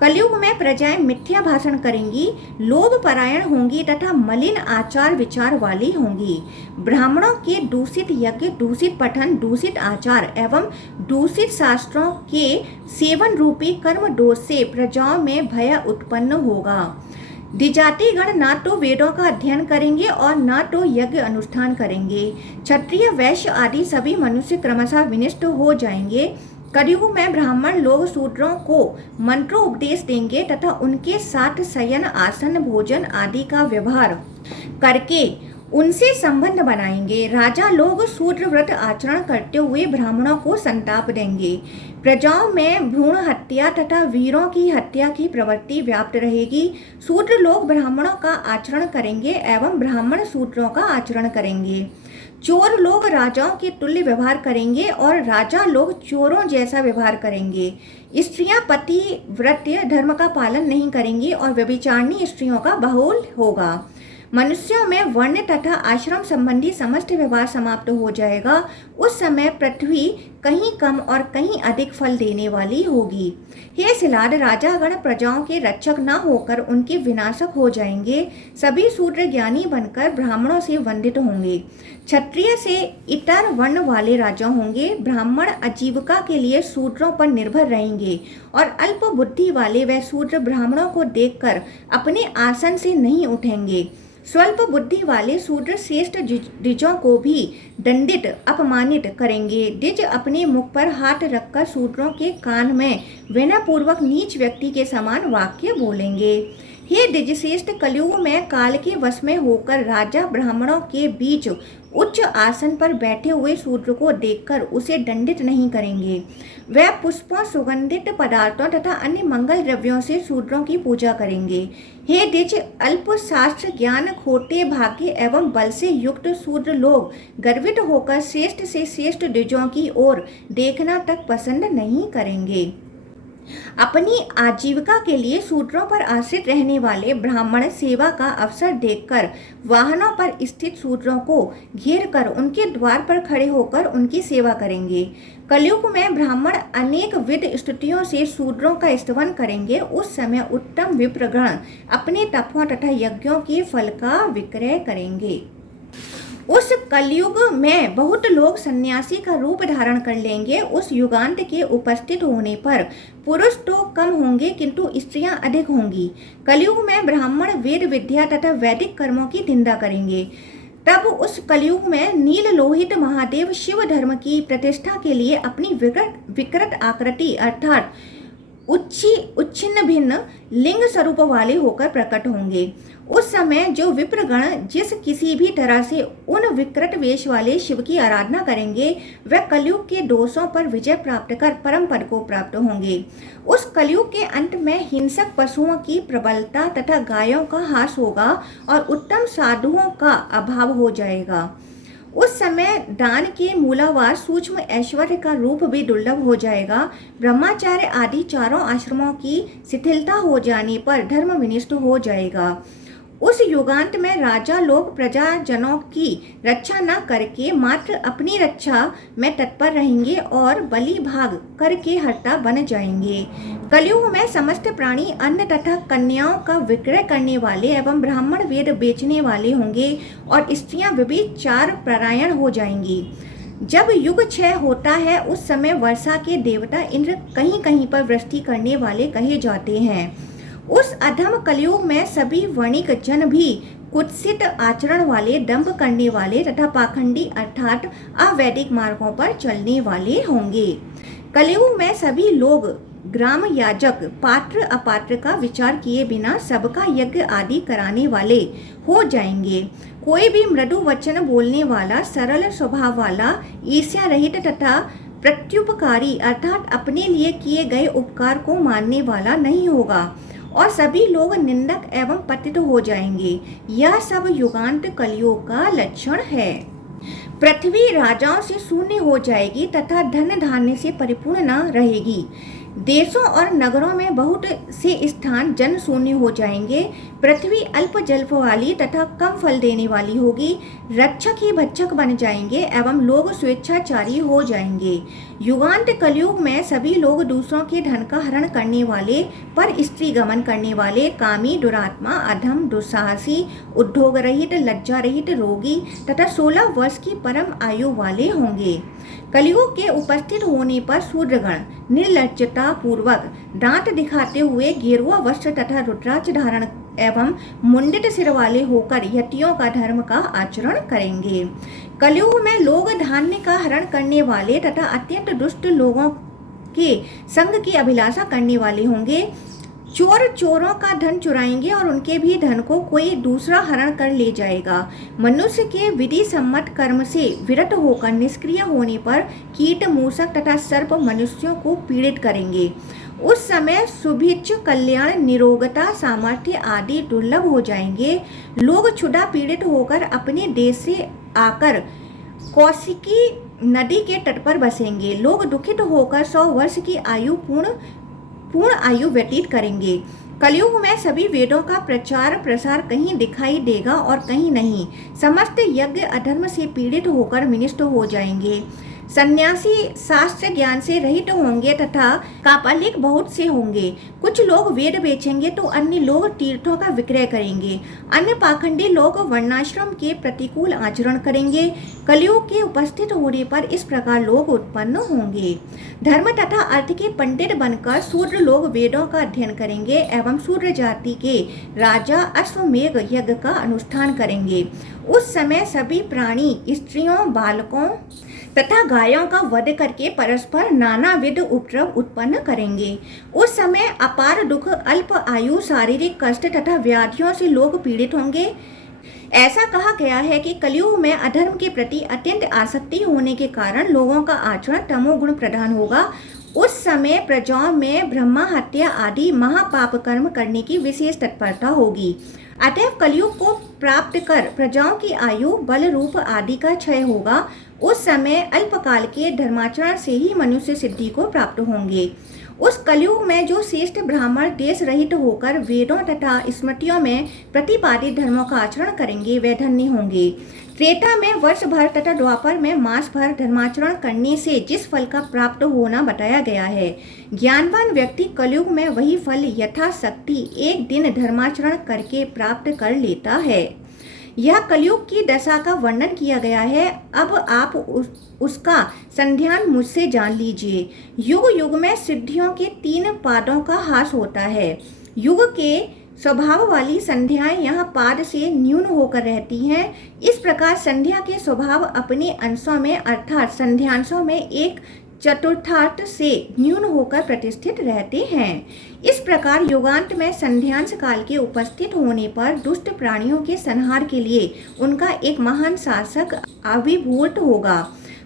कलयुग में प्रजाएं मिथ्या भाषण करेंगी, लोभ परायण होंगी तथा मलिन आचार विचार वाली होंगी। ब्राह्मणों के दूषित यज्ञ, दूषित पठन, दूषित आचार एवं दूषित शास्त्रों के सेवन रूपी कर्म दोष से प्रजाओं में भय उत्पन्न होगा। द्विजाति गण ना तो वेदों का अध्ययन करेंगे और ना तो यज्ञ अनुष्ठान करेंगे। क्षत्रिय, वैश्य आदि सभी मनुष्य क्रमशः विनिष्ट हो जाएंगे। कलयुग में ब्राह्मण लोग शूद्रों को मंत्रोपदेश देंगे तथा उनके साथ शयन, आसन, भोजन आदि का व्यवहार करके उनसे संबंध बनाएंगे। राजा लोग शूद्र व्रत आचरण करते हुए ब्राह्मणों को संताप देंगे। प्रजाओं में भ्रूण हत्या तथा वीरों की हत्या की प्रवृत्ति व्याप्त रहेगी। शूद्र लोग ब्राह्मणों का आचरण करेंगे एवं ब्राह्मण शूद्रों का आचरण करेंगे। चोर लोग राजाओं के तुल्य व्यवहार करेंगे और राजा लोग चोरों जैसा व्यवहार करेंगे। स्त्रियां पतिव्रत्य धर्म का पालन नहीं करेंगी और व्यभिचारिणी स्त्रियों का बाहुल्य होगा। मनुष्यों में वर्ण तथा आश्रम संबंधी समस्त व्यवहार समाप्त हो जाएगा। उस समय पृथ्वी कहीं कम और कहीं अधिक फल देने वाली होगी। हे सिलाद, राजागण प्रजाओं के रक्षक न होकर उनके विनाशक हो जाएंगे। सभी शूद्र ज्ञानी बनकर ब्राह्मणों से वंदित होंगे। क्षत्रिय से इतर वर्ण वाले राजा होंगे। ब्राह्मण आजीविका के लिए शूद्रों पर निर्भर रहेंगे और अल्प बुद्धि वाले व शूद्र ब्राह्मणों को देखकर अपने आसन से नहीं उठेंगे। स्वल्प बुद्धि वाले शूद्र श्रेष्ठ द्विजों को भी दंडित अपमानित करेंगे। द्विज अपने मुख पर हाथ रखकर शूद्रों के कान में विनयपूर्वक नीच व्यक्ति के समान वाक्य बोलेंगे। हे द्विजश्रेष्ठ, कलयुग में काल के वश में होकर राजा ब्राह्मणों के बीच उच्च आसन पर बैठे हुए शूद्र को देखकर उसे दंडित नहीं करेंगे। वह पुष्पों, सुगंधित पदार्थों तथा अन्य मंगल द्रव्यों से शूद्रों की पूजा करेंगे। हे द्विज, अल्प शास्त्र ज्ञान, खोटे भाग्य एवं बल से युक्त शूद्र लोग गर्वित होकर श्रेष्ठ से श्रेष्ठ द्विजों की ओर देखना तक पसंद नहीं करेंगे। अपनी आजीविका के लिए शूद्रों पर आश्रित रहने वाले ब्राह्मण सेवा का अवसर देखकर वाहनों पर स्थित शूद्रों को घेर कर उनके द्वार पर खड़े होकर उनकी सेवा करेंगे। कलयुग में ब्राह्मण अनेक विध स्तुतियों से शूद्रों का स्तवन करेंगे। उस समय उत्तम विप्रगण अपने तपों तथा यज्ञों के फल का विक्रय करेंगे। उस कलयुग में बहुत लोग सन्यासी का रूप धारण कर लेंगे। उस युगांत के उपस्थित होने पर पुरुष तो कम होंगे किंतु स्त्रियां अधिक होंगी। कलयुग में ब्राह्मण वेद विद्या तथा वैदिक कर्मों की निंदा करेंगे। तब उस कलयुग में नील लोहित महादेव शिव धर्म की प्रतिष्ठा के लिए अपनी विकृत आकृति अर्थात उच्छिन्न भिन्न लिंग स्वरूप वाले होकर प्रकट होंगे। उस समय जो विप्रगण जिस किसी भी तरह से उन विकृत वेश वाले शिव की आराधना करेंगे वह कलयुग के दोषों पर विजय प्राप्त कर परम पद को प्राप्त होंगे। उस कलयुग के अंत में हिंसक पशुओं की प्रबलता तथा गायों का ह्रास होगा और उत्तम साधुओं का अभाव हो जाएगा। उस समय दान के मूलावार सूक्ष्म ऐश्वर्य का रूप भी दुर्लभ हो जाएगा। ब्रह्मचार्य आदि चारों आश्रमों की शिथिलता हो जाने पर धर्म विनिष्ट हो जाएगा। उस युगांत में राजा लोग प्रजाजनों की रक्षा न करके मात्र अपनी रक्षा में तत्पर रहेंगे और बलि भाग करके हर्ता बन जाएंगे। कलयुग में समस्त प्राणी अन्न तथा कन्याओं का विक्रय करने वाले एवं ब्राह्मण वेद बेचने वाले होंगे और स्त्रियां व्यभिचार परायण हो जाएंगी। जब युग क्षय होता है उस समय वर्षा के देवता इंद्र कहीं कहीं पर वृष्टि करने वाले कहे जाते हैं। उस अधम कलयुग में सभी वणिक जन भी कुत्सित आचरण वाले, दंभ करने वाले तथा पाखंडी अर्थात अवैदिक मार्गों पर चलने वाले होंगे। कलयुग में सभी लोग ग्राम याजक पात्र अपात्र का विचार किए बिना सबका यज्ञ आदि कराने वाले हो जाएंगे। कोई भी मृदु वचन बोलने वाला, सरल स्वभाव वाला, ईर्ष्या रहित तथा प्रत्युपकारी अर्थात अपने लिए किए गए उपकार को मानने वाला नहीं होगा और सभी लोग निंदक एवं पतित हो जाएंगे। यह सब युगांत कलयुग का लक्षण है। पृथ्वी राजाओं से शून्य हो जाएगी तथा धन धान्य से परिपूर्ण न रहेगी। देशों और नगरों में बहुत से स्थान जन शून्य हो जाएंगे। पृथ्वी अल्प जल वाली तथा कम फल देने वाली होगी। रक्षक ही भक्षक बन जाएंगे एवं लोग स्वेच्छाचारी हो जाएंगे। युगांत कलयुग में सभी लोग दूसरों के धन का हरण करने वाले, पर स्त्री गमन करने वाले, कामी, दुरात्मा, अधम, दुस्साहसी, उद्योग रहित, लज्जा रहित, रोगी तथा 16 वर्ष की परम आयु वाले होंगे। कलयुग के उपस्थित होने पर शूद्रगण निर्लज्जता पूर्वक दांत दिखाते हुए गेरुआ वस्त्र तथा रुद्राक्ष धारण एवं मुंडित सिर वाले होकर यतियों का धर्म का आचरण करेंगे। कलयुग में लोग धान्य का हरण करने वाले तथा अत्यंत दुष्ट लोगों के संग की अभिलाषा करने वाले होंगे। चोर चोरों का धन चुराएंगे और उनके भी धन को कोई दूसरा हरण कर ले जाएगा। मनुष्य के विधि सम्मत कर्म से विरत होकर निष्क्रिय होने पर कीट, मूषक तथा सर्प मनुष्यों को पीड़ित करेंगे। उस समय सुभिक्ष, कल्याण, निरोगता, सामर्थ्य आदि दुर्लभ हो जाएंगे। लोग क्षुधा पीड़ित होकर अपने देश से आकर कौशिकी नदी के तट पर बसेंगे। लोग दुखित होकर 100 वर्ष की पूर्ण आयु व्यतीत करेंगे। कलयुग में सभी वेदों का प्रचार प्रसार कहीं दिखाई देगा और कहीं नहीं। समस्त यज्ञ अधर्म से पीड़ित होकर विनिष्ट हो जाएंगे। सन्यासी शास्त्र ज्ञान से रहित होंगे तथा कापालिक बहुत से होंगे। कुछ लोग वेद बेचेंगे तो अन्य लोग तीर्थों का विक्रय करेंगे। अन्य पाखंडी लोग वर्णाश्रम के प्रतिकूल आचरण करेंगे। कलयुग के उपस्थित होने पर इस प्रकार लोग उत्पन्न होंगे। धर्म तथा अर्थ के पंडित बनकर शूद्र लोग वेदों का अध्ययन करेंगे एवं शूद्र जाति के राजा अश्वमेध यज्ञ का अनुष्ठान करेंगे। उस समय सभी प्राणी स्त्रियों बालकों तथा गायों का वध करके परस्पर नानाविध उपद्रव उत्पन्न करेंगे। उस समय अपार दुख, अल्प आयु, शारीरिक कष्ट तथा व्याधियों से लोग पीड़ित होंगे। ऐसा कहा गया है कि कलयुग में अधर्म के प्रति अत्यंत आसक्ति होने के कारण लोगों का आचरण तमोगुण प्रधान होगा। उस समय प्रजाओं में ब्रह्मा हत्या आदि महापाप कर्म करने की विशेष तत्परता होगी। अतएव कलयुग को प्राप्त कर प्रजाओं की आयु, बल, रूप आदि का क्षय होगा। उस समय अल्पकाल के धर्माचरण से ही मनुष्य सिद्धि को प्राप्त होंगे। उस कलयुग में जो श्रेष्ठ ब्राह्मण देश रहित होकर वेदों तथा स्मृतियों में प्रतिपादित धर्मों का आचरण करेंगे वे धन्य होंगे। त्रेता में वर्ष भर तथा द्वापर में मास भर धर्माचरण करने से जिस फल का प्राप्त होना बताया गया है, ज्ञानवान व्यक्ति कलयुग में वही फल यथाशक्ति एक दिन धर्माचरण करके प्राप्त कर लेता है। यह कलयुग की दशा का वर्णन किया गया है। अब आप उसका संध्यान मुझसे जान लीजिए। युग युग में सिद्धियों के 3 पादों का हास होता है। युग के स्वभाव वाली संध्याएं यहाँ पाद से न्यून होकर रहती हैं। इस प्रकार संध्या के स्वभाव अपने अंशों में अर्थात संध्यांशों में 1/4 से न्यून होकर प्रतिष्ठित रहते हैं। इस प्रकार युगांत में संध्यांश काल के उपस्थित होने पर दुष्ट प्राणियों के संहार के लिए उनका एक महान शासक आविर्भूत होगा।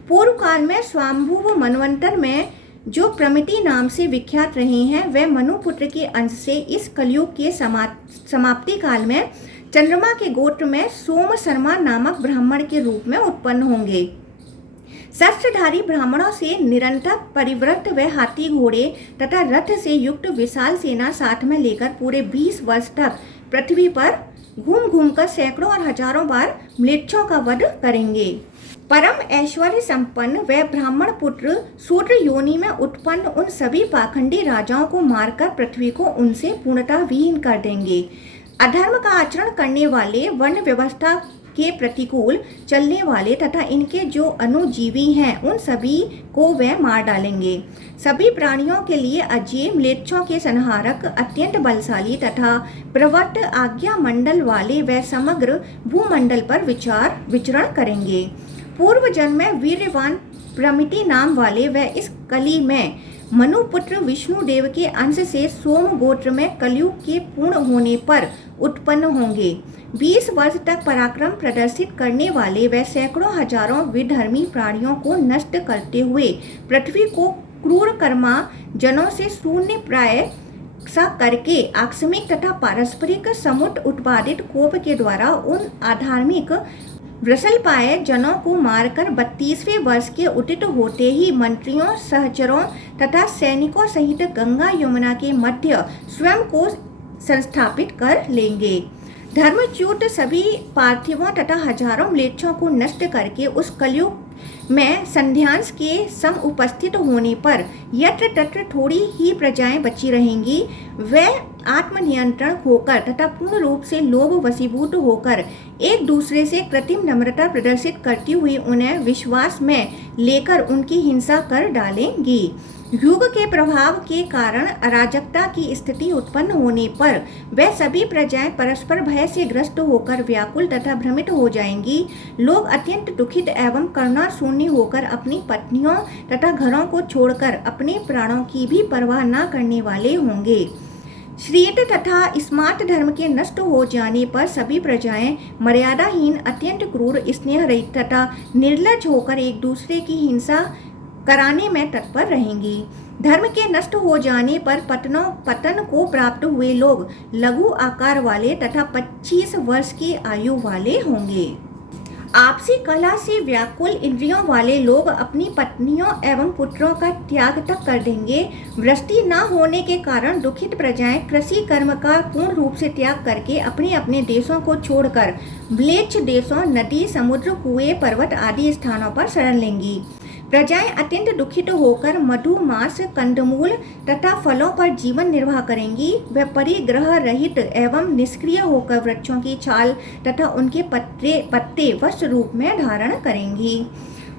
पूर्व काल में स्वाम्भुव मनवंतर में जो प्रमिति नाम से विख्यात रहे हैं वे मनुपुत्र के अंश से इस कलयुग के समाप्ति काल में चंद्रमा के गोत्र में सोम शर्मा नामक ब्राह्मण के रूप में उत्पन्न होंगे। शस्त्रधारी ब्राह्मणों से निरंतर परिवृत व हाथी घोड़े तथा रथ से युक्त विशाल सेना साथ में लेकर पूरे 20 वर्ष तक पृथ्वी पर घूम घूमकर सैकड़ों और हजारों बार म्लेच्छों का वध करेंगे। परम ऐश्वर्य संपन्न व ब्राह्मण पुत्र शूद्र योनि में उत्पन्न उन सभी पाखंडी राजाओं को मारकर पृथ्वी को उनसे पूर्णतः विहीन कर देंगे। अधर्म का आचरण करने वाले, वर्ण व्यवस्था के प्रतिकूल चलने वाले तथा इनके जो अनुजीवी हैं उन सभी को वे मार डालेंगे। सभी प्राणियों के लिए अजय, म्लेच्छों के संहारक, अत्यंत बलशाली तथा प्रवृत्त आज्ञा मंडल वाले व समग्र भूमंडल पर विचरण करेंगे। पूर्व जन्म में वीर्यवान प्रमिति नाम वाले व इस कली में मनुपुत्र विष्णुदेव के अंश से सोम गोत्र में कलयुग के पूर्ण होने पर उत्पन्न होंगे। 20 वर्ष तक पराक्रम प्रदर्शित करने वाले व सैकड़ों हजारों विधर्मी प्राणियों को नष्ट करते हुए पृथ्वी को क्रूर कर्मा जनों से शून्य प्राय सा करके आकस्मिक तथा पारस्परिक समुट उत्पादित कोप के द्वारा उन अधार्मिक वृषलपाय जनों को मारकर 32वें वर्ष के उदित होते ही मंत्रियों, सहचरों तथा सैनिकों सहित गंगा यमुना के मध्य स्वयं को संस्थापित कर लेंगे। धर्मच्युत सभी पार्थिवों तथा हजारों म्लेच्छों को नष्ट करके उस कलयुग में संध्यांश के सम उपस्थित होने पर यत्र तत्र थोड़ी ही प्रजाएं बची रहेंगी। वे आत्मनियंत्रण होकर तथा पूर्ण रूप से लोभ वशीभूत होकर एक दूसरे से कृत्रिम नम्रता प्रदर्शित करती हुई उन्हें विश्वास में लेकर उनकी हिंसा कर डालेंगी। युग के प्रभाव के कारण अराजकता की स्थिति उत्पन्न होने पर वे सभी प्रजाएं परस्पर भय से ग्रस्त होकर व्याकुल तथा भ्रमित हो जाएंगी। लोग अत्यंत दुखित एवं करुणा शून्य होकर अपनी पत्नियों तथा घरों को छोड़कर अपने प्राणों की भी परवाह न करने वाले होंगे। श्रीत तथा स्मार्त धर्म के नष्ट हो जाने पर सभी प्रजाएं मर्यादाहीन, अत्यंत क्रूर, स्नेह रहित तथा निर्लज होकर एक दूसरे की हिंसा कराने में तत्पर रहेंगी। धर्म के नष्ट हो जाने पर पतन को प्राप्त हुए लोग लघु आकार वाले तथा 25 वर्ष की आयु वाले होंगे। आपसी कलह से व्याकुल इंद्रियों वाले लोग अपनी पत्नियों एवं पुत्रों का त्याग तक कर देंगे। वृष्टि न होने के कारण दुखित प्रजाएं कृषि कर्म का पूर्ण रूप से त्याग करके अपने अपने देशों को छोड़कर म्लेच्छ देशों, नदी, समुद्र, कुएं, पर्वत आदि स्थानों पर शरण लेंगी। प्रजाएं अत्यंत दुखित होकर मधु, मांस, कंदमूल तथा फलों पर जीवन निर्वाह करेंगी। वे परिग्रह रहित एवं निष्क्रिय होकर वृक्षों की छाल तथा उनके पत्ते वस्त्र रूप में धारण करेंगी।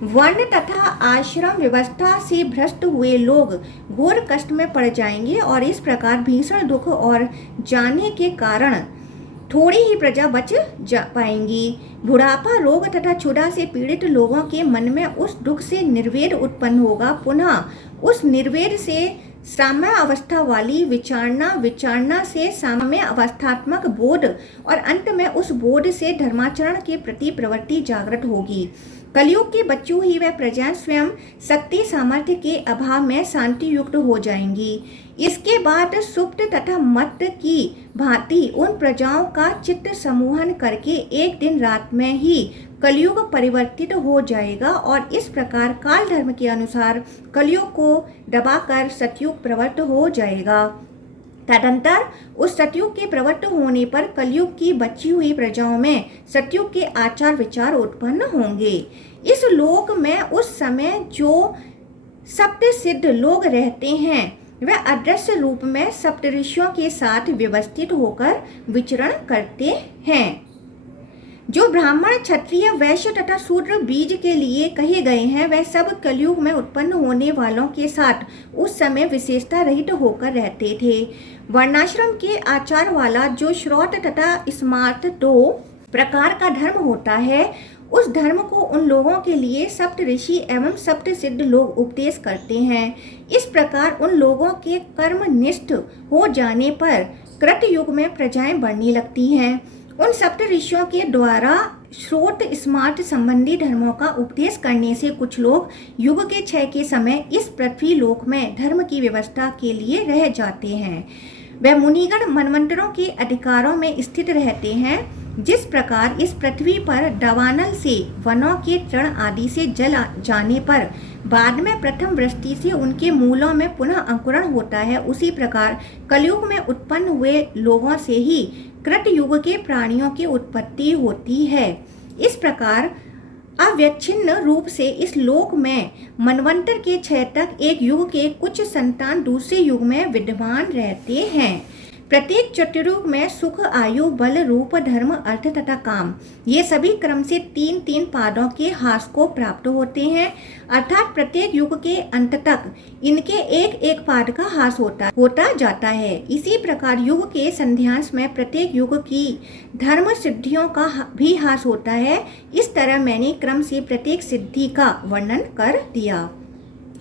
वर्ण तथा आश्रम व्यवस्था से भ्रष्ट हुए लोग घोर कष्ट में पड़ जाएंगे और इस प्रकार भीषण दुख और जाने के कारण थोड़ी ही प्रजा बच जा पाएंगी। बुढ़ापा, रोग तथा क्षुधा से पीड़ित लोगों के मन में उस दुख से निर्वेद उत्पन्न होगा। पुनः उस निर्वेद से साम्य अवस्था वाली विचारणा, विचारणा से साम्य अवस्थात्मक बोध और अंत में उस बोध से धर्माचरण के प्रति प्रवृत्ति जागृत होगी। कलयुग के बच्चों ही वह प्रजाएं स्वयं शक्ति सामर्थ्य के अभाव में शांति युक्त हो जाएंगी। इसके बाद सुप्त तथा मत की भांति उन प्रजाओं का चित्त समूहन करके एक दिन रात में ही कलयुग परिवर्तित हो जाएगा और इस प्रकार काल धर्म के अनुसार कलयुग को दबाकर सतयुग प्रवृत्त हो जाएगा। तदंतर उस सतयुग के प्रवृत्त होने पर कलयुग की बची हुई प्रजाओं में सतयुग के आचार विचार उत्पन्न होंगे। इस लोक में उस समय जो सप्त सिद्ध लोग रहते हैं वह अदृश्य रूप में सप्तऋषियों के साथ व्यवस्थित होकर विचरण करते हैं। जो ब्राह्मण, क्षत्रिय, वैश्य तथा शूद्र बीज के लिए कहे गए हैं वह सब कलयुग में उत्पन्न होने वालों के साथ उस समय विशेषता रहित होकर रहते थे। वर्णाश्रम के आचार वाला जो श्रौत तथा स्मार्त दो प्रकार का धर्म होता है उस धर्म को उन लोगों के लिए सप्त ऋषि एवं सप्त सिद्ध लोग उपदेश करते हैं। इस प्रकार उन लोगों के कर्मनिष्ठ हो जाने पर कृत युग में प्रजाएं बढ़ने लगती हैं। उन सप्त ऋषियों के द्वारा श्रोत स्मार्ट संबंधी धर्मों का उपदेश करने से कुछ लोग युग के क्षय के समय इस पृथ्वी लोक में धर्म की व्यवस्था के लिए रह जाते हैं। वह मुनिगण मनवंतरों के अधिकारों में स्थित रहते हैं। जिस प्रकार इस पृथ्वी पर दवानल से वनों के तृण आदि से जल जाने पर बाद में प्रथम वृष्टि से उनके मूलों में पुनः अंकुरण होता है, उसी प्रकार कलयुग में उत्पन्न हुए लोगों से ही कृत युग के प्राणियों की उत्पत्ति होती है। इस प्रकार अव्यच्छिन्न रूप से इस लोक में मनवंतर के क्षय तक एक युग के कुछ संतान दूसरे युग में विद्यमान रहते हैं। प्रत्येक चतुर्युग में सुख, आयु, बल, रूप, धर्म, अर्थ तथा काम ये सभी क्रम से तीन तीन पादों के हास को प्राप्त होते हैं, अर्थात प्रत्येक युग के अंत तक इनके एक एक पाद का हास होता जाता है। इसी प्रकार युग के संध्यांश में प्रत्येक युग की धर्म सिद्धियों का भी हास होता है। इस तरह मैंने क्रम से प्रत्येक सिद्धि का वर्णन कर दिया।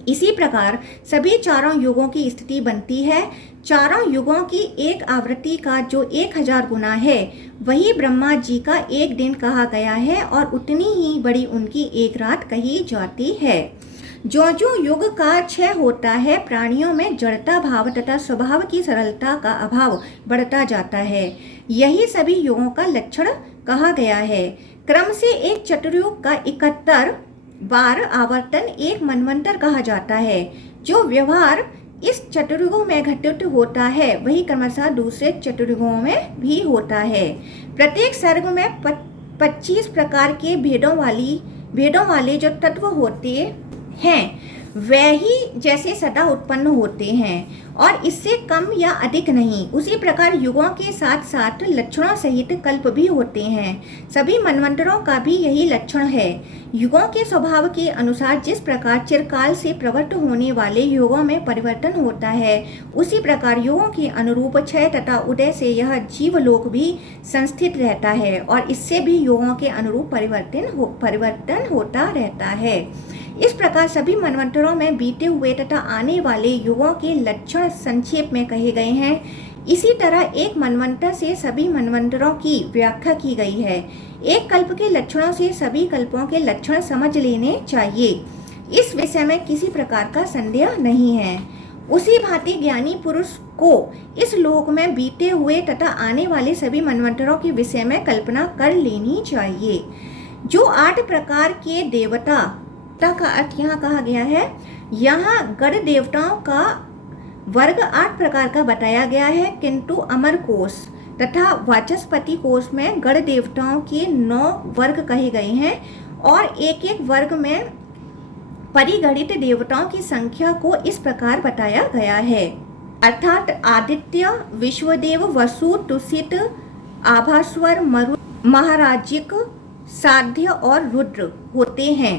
इसी प्रकार सभी चारों युगों की स्थिति बनती है। चारों युगों की एक आवृत्ति का जो 1000 गुना है वही ब्रह्मा जी का एक दिन कहा गया है और उतनी ही बड़ी उनकी एक रात कही जाती है। जो जो युग का क्षय होता है प्राणियों में जड़ता भाव तथा स्वभाव की सरलता का अभाव बढ़ता जाता है। यही सभी युगों का लक्षण कहा गया है। क्रम से एक चतुर्युग का 71 बार आवर्तन एक मनवंतर कहा जाता है। जो व्यवहार इस चतुर्युगों में घटित होता है वही क्रमशः दूसरे चतुर्युगों में भी होता है। प्रत्येक सर्ग में 25 प्रकार के भेदों वाले जो तत्व होते हैं वह ही जैसे सदा उत्पन्न होते हैं और इससे कम या अधिक नहीं। उसी प्रकार युगों के साथ साथ लक्षणों सहित कल्प भी होते हैं। सभी मनवंतरों का भी यही लक्षण है। युगों के स्वभाव के अनुसार जिस प्रकार चिरकाल से प्रवृत्त होने वाले युगों में परिवर्तन होता है उसी प्रकार युगों के अनुरूप क्षय तथा उदय से यह जीवलोक भी संस्थित रहता है और इससे भी युगों के अनुरूप परिवर्तन होता रहता है। इस प्रकार सभी मनवंतरों में बीते हुए तथा आने वाले युगों के लक्षण संक्षेप में कहे गए हैं। इसी तरह एक मनवंतर से सभी मनवंतरों की व्याख्या की गई है। एक कल्प के लक्षणों से सभी कल्पों के लक्षण समझ लेने चाहिए। इस विषय में किसी प्रकार का संदेह नहीं है। उसी भांति ज्ञानी पुरुष को इस लोक में बीते हुए तथा आने वाले सभी मनवंतरों के विषय में कल्पना कर लेनी चाहिए। जो 8 प्रकार के देवता का अर्थ यहाँ कहा गया है। यहाँ गण देवताओं का वर्ग 8 प्रकार का बताया गया है, किंतु अमर कोश तथा वाचस्पति कोश में गण देवताओं के 9 वर्ग कहे गए हैं और एक एक वर्ग में परिगणित देवताओं की संख्या को इस प्रकार बताया गया है, अर्थात आदित्य, विश्वदेव, वसु, तुषित, आभास्वर, मरु, महाराजिक, साध्य और रुद्र होते हैं।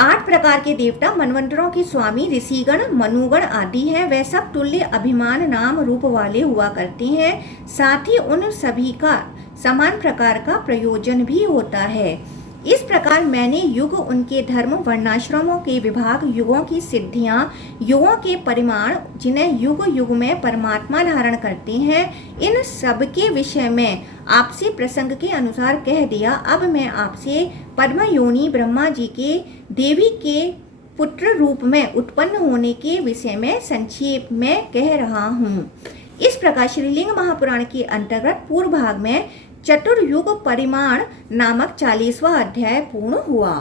8 प्रकार के देवता मनवंतरों के स्वामी ऋषिगण, मनुगण आदि हैं। वे सब तुल्य अभिमान नाम रूप वाले हुआ करते हैं, साथ ही उन सभी का समान प्रकार का प्रयोजन भी होता है। इस प्रकार मैंने युग, उनके धर्म, वर्णाश्रमों के विभाग, युगों की सिद्धियां, युगों के परिमाण, जिन्हें युग युग में परमात्मा धारण करते हैं, इन सब के विषय में आपसे प्रसंग के अनुसार कह दिया। अब मैं आपसे पद्मयोनि ब्रह्मा जी के देवी के पुत्र रूप में उत्पन्न होने के विषय में संक्षेप में कह रहा हूँ। इस प्रकार श्रीलिंग महापुराण के अंतर्गत पूर्व भाग में चतुर्युग परिमाण नामक 40वां अध्याय पूर्ण हुआ।